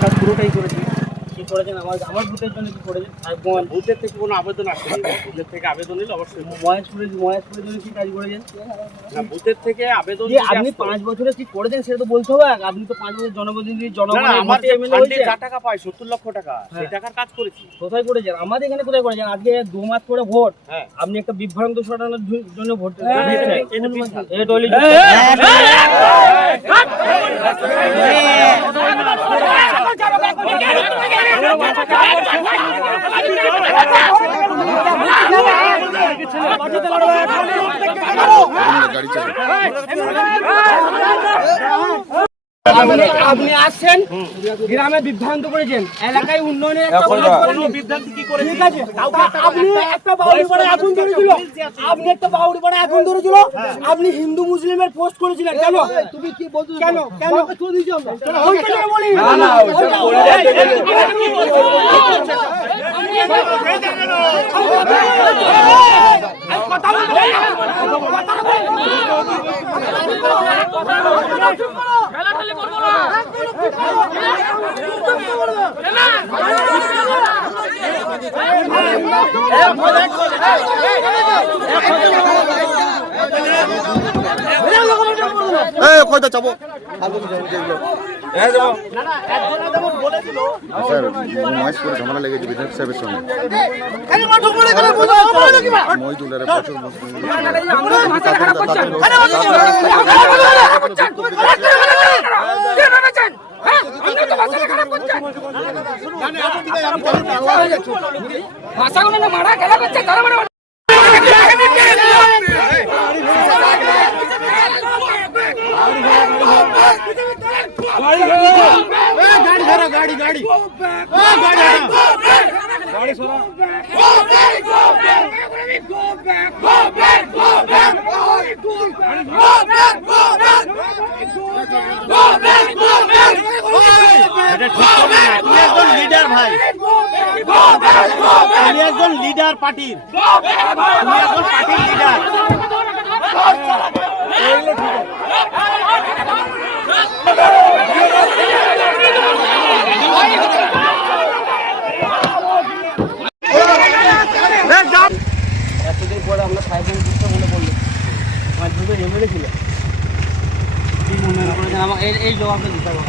কাজ পুরোটাই করেছি। কি করেছেন আমার ভূতের জন্য কি করেছেন? ভূতের থেকে কোনো আবেদন আসেনি। ভূতের থেকে আবেদন এলে অবশ্যই মহেশপুরের জন্য কি কাজ করেছেন? না, ভূতের থেকে আবেদন আপনি 5 বছরে কি করেছেন সেটা তো বলতে হবে। আপনি তো 5 বছর জনপ্রতিনিধি আমার যে ফান্ডে যা টাকা পাই 70 লক্ষ টাকা, সেই টাকার কাজ করেছি। কোথায় করেছেন? আমাদের এখানে কোথায় করেছেন? আজকে 2 মাস পরে ভোট, আপনি একটা বিভ্রান্ত ছড়ানোর জন্য ভোট আপনি আসছেন গ্রামে বিভ্রান্ত করেছেন, এলাকায় উন্নয়নের বিভ্রান্তি কি করে? ঠিক আছে, আপনি একটা বাউরি পাড়া আগুন ধরেছিল, আপনি হিন্দু মুসলিমের পোস্ট করেছিলেন কেন? তুমি কি বলছো? কেন কেন বলি কয়টা চাবো মহেশপুরে ঝামেলা লেগেছে বিধায়ক সাহেবের সঙ্গে। মহিদুলের প্রচুর গাড়ি লিডার ভাই, তুমি একজন লিডার পার্টির, লিডার। এতদিন পরে আমরা সাহেবের বুঝতে মনে পড়লো 5 বছর এমএলএ ছিল, কি উন্নয়ন করেছেন আমার এই জবাবটা দিতে হবে।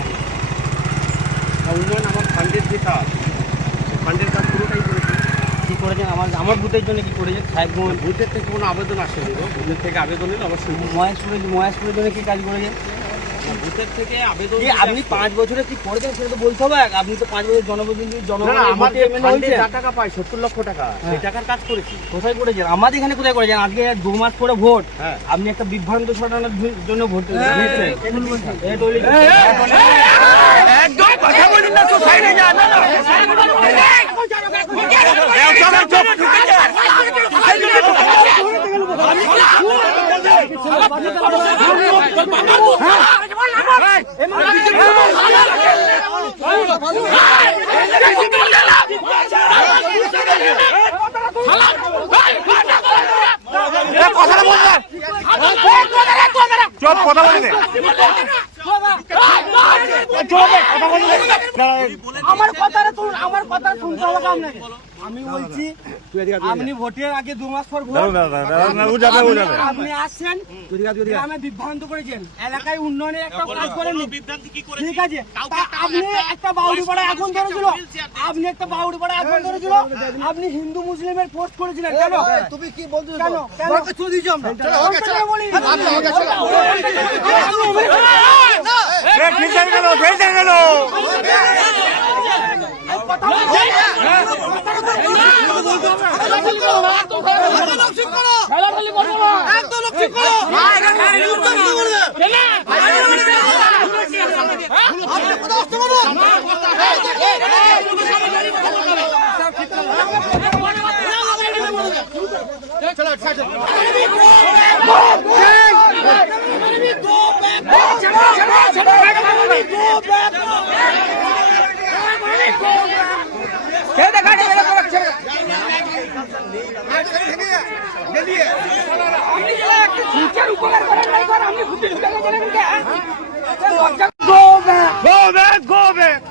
উন্নয়ন আমার ফান্ডের যে কাজ, ফান্ডের কাজ পুরোটাই করেছি। কি করেছেন আমার ভূতের জন্য কি করেছেন? সাহেব ভূতের থেকে কোনো আবেদন আসেনি। ভূতের থেকে আবেদন এলে অবশ্যই। মহেশপুরের জন্য কি কাজ করেছেন? ভূতের থেকে আবেদন আপনি 5 বছরে কি করেছেন সেটা তো বলতে হবে। আপনি তো 5 বছর জনপ্রতিনিধি আমার যে ফান্ডে যা টাকা পাই 70 লক্ষ টাকা, সেই টাকার কাজ করেছি। কোথায় করেছেন? আমাদের এখানে কোথায় করেছেন? আজকে 2 মাস পরে ভোট, আপনি একটা বিভ্রান্ত ছড়ানোর জন্য ভোট একদম কথা বলুন না, তো সাইডে যান না। আমার কথা শুনতে হবে আপনাকে। আমি বলছি আপনি ভোটের আগে 2 মাস পর ভোট, আপনি আসছেন গ্রামে বিভ্রান্ত করেছেন, এলাকায় উন্নয়নের একটা কাজ করেন। ঠিক আছে, আপনি একটা বাউরি পাড়া আগুন ধরেছিল, আপনি হিন্দু মুসলিমের পোস্ট করেছিলেন কেন? তুমি কি বলছো? কেন Go back!